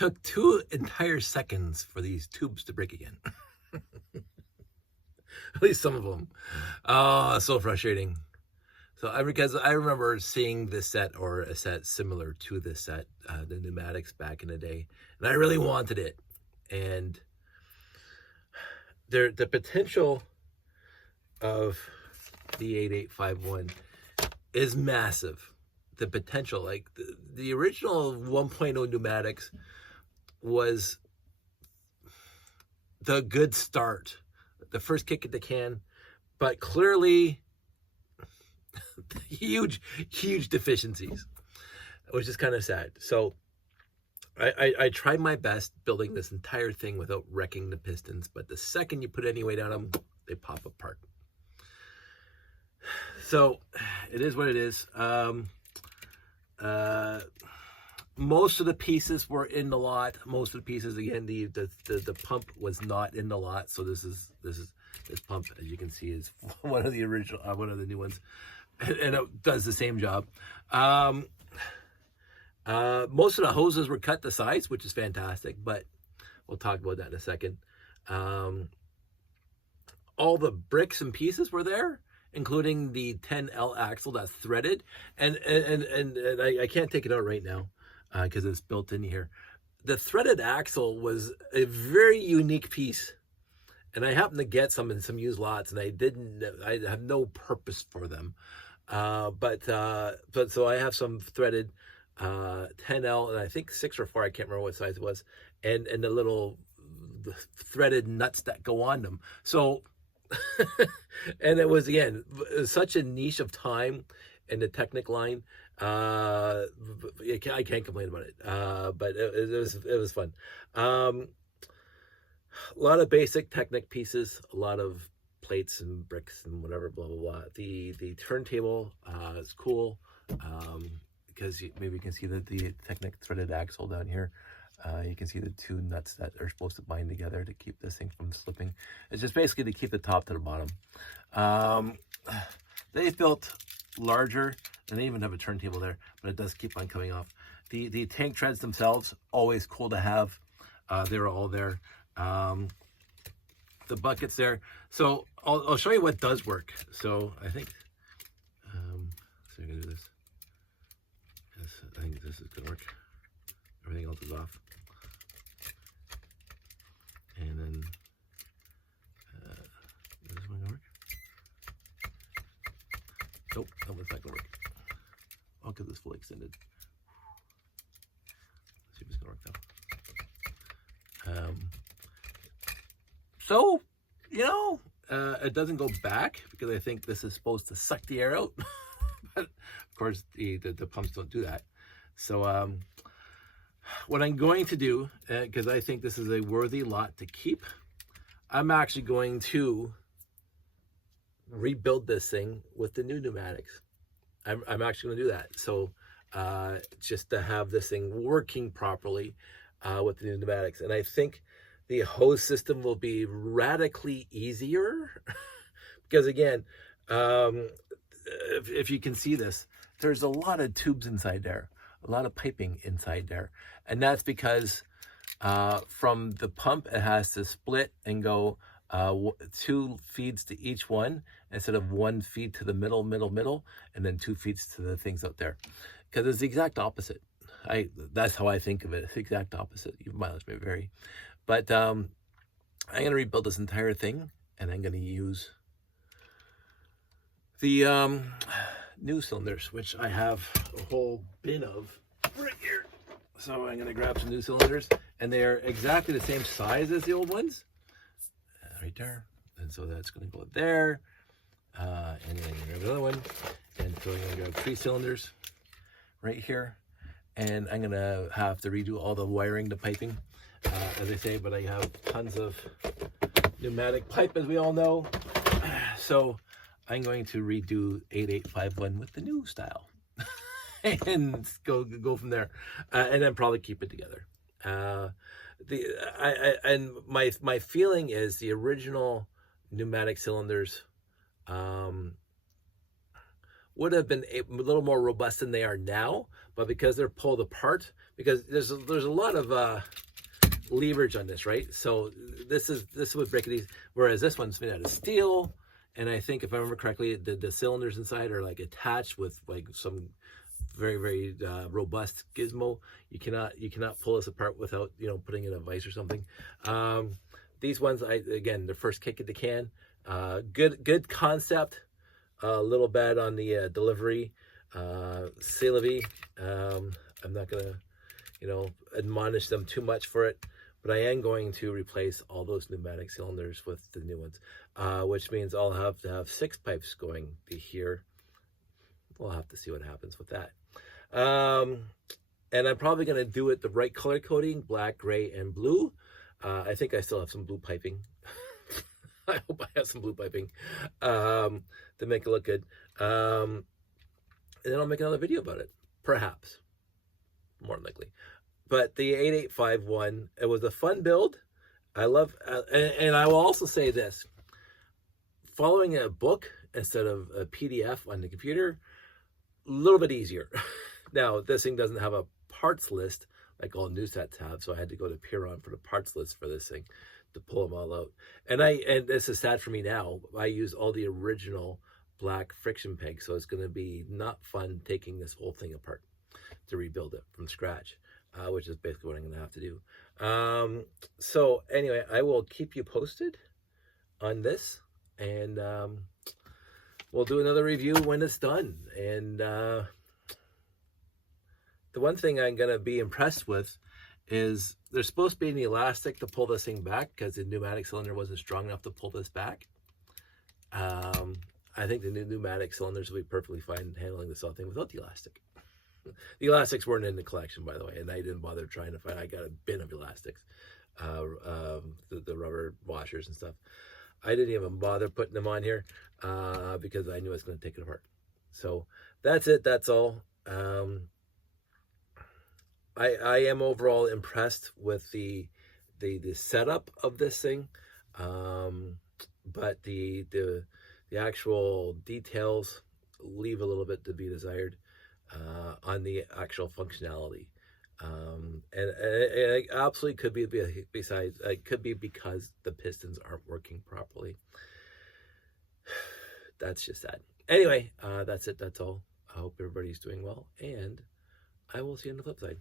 took 2 entire seconds for these tubes to break again. At least some of them. Oh, so frustrating. So because I remember seeing this set or a set similar to this set, the pneumatics back in the day, and I really wanted it. And the potential of the 8851 is massive. The potential, like the original 1.0 pneumatics was the good start, the first kick at the can, but clearly huge deficiencies, which is kind of sad. So I tried my best building this entire thing without wrecking the pistons, but the second you put any weight on them, they pop apart. So it is what it is. Most of the pieces were in the lot. Most of the pieces, again, the pump was not in the lot. So this pump, as you can see, is one of the original, one of the new ones, and it does the same job. Most of the hoses were cut to size, which is fantastic, but we'll talk about that in a second. All the bricks and pieces were there, including the 10L axle that's threaded, and I can't take it out right now because it's built in here. The threaded axle was a very unique piece, and I happened to get some in some used lots, and I have no purpose for them, but so I have some threaded 10L, and I think 6 or 4, I can't remember what size it was, and the little threaded nuts that go on them. So and it was, again, such a niche of time in the Technic line. I can't complain about it, but it was fun. A lot of basic Technic pieces, a lot of plates and bricks and whatever, blah blah blah. The turntable is cool, because maybe you can see the Technic threaded axle down here. You can see the 2 nuts that are supposed to bind together to keep this thing from slipping. It's just basically to keep the top to the bottom. They've built larger, and they even have a turntable there, but it does keep on coming off. The tank treads themselves, always cool to have. They're all there. The buckets there. So I'll show you what does work. So I think, so you're gonna do this. Yes, I think this is gonna work. Everything else is off. And then, is this one gonna work? Nope, that one's not gonna work. Oh, because it's fully extended. Let's see if it's gonna work now. So, you know, it doesn't go back because I think this is supposed to suck the air out. But of course, the pumps don't do that. So, what I'm going to do, because I think this is a worthy lot to keep, I'm actually going to rebuild this thing with the new pneumatics. I'm actually going to do that. So just to have this thing working properly with the new pneumatics. And I think the hose system will be radically easier because, again, if you can see this, there's a lot of tubes inside there, a lot of piping inside there. And that's because from the pump, it has to split and go 2 feeds to each one instead of 1 feed to the middle, and then 2 feeds to the things out there. Because it's the exact opposite. That's how I think of it. It's the exact opposite. Your mileage may vary. But I'm going to rebuild this entire thing, and I'm going to use the new cylinders, which I have a whole bin of right here. So I'm going to grab some new cylinders, and they're exactly the same size as the old ones. Right there. And so that's going to go there. And then grab another one. And so I'm going to grab 3 cylinders right here. And I'm going to have to redo all the wiring, the piping, as I say, but I have tons of pneumatic pipe, as we all know. So I'm going to redo 8851 with the new style. And go from there, and then probably keep it together. And my feeling is the original pneumatic cylinders would have been a little more robust than they are now, but because they're pulled apart, because there's a lot of leverage on this, right? So this would break it easy, whereas this one's made out of steel, and I think if I remember correctly, the cylinders inside are like attached with like some very robust gizmo. You cannot pull this apart without putting in a vise or something. These ones, again, the first kick at the can. Good concept. A little bad on the delivery. Sylvie. I'm not gonna admonish them too much for it, but I am going to replace all those pneumatic cylinders with the new ones, which means I'll have to have 6 pipes going to here. We'll have to see what happens with that. And I'm probably going to do it the right color coding, black, gray, and blue. I think I still have some blue piping. I hope I have some blue piping to make it look good. And then I'll make another video about it, perhaps, more than likely. But the 8851, it was a fun build. I love, and I will also say this, following a book instead of a PDF on the computer, a little bit easier. Now, this thing doesn't have a parts list like all new sets have, so I had to go to Piron for the parts list for this thing to pull them all out. And this is sad for me now. I used all the original black friction pegs, so it's going to be not fun taking this whole thing apart to rebuild it from scratch, which is basically what I'm going to have to do. So anyway, I will keep you posted on this, and we'll do another review when it's done. And the one thing I'm going to be impressed with is there's supposed to be an elastic to pull this thing back because the pneumatic cylinder wasn't strong enough to pull this back. I think the new pneumatic cylinders will be perfectly fine handling this whole thing without the elastic. The elastics weren't in the collection, by the way, and I didn't bother trying to find. I got a bin of elastics, the rubber washers and stuff. I didn't even bother putting them on here because I knew I was going to take it apart. So that's it. That's all. I am overall impressed with the setup of this thing, but the actual details leave a little bit to be desired on the actual functionality. And it absolutely could be besides, it could be because the pistons aren't working properly. That's just sad. Anyway, that's it. That's all. I hope everybody's doing well, and I will see you on the flip side.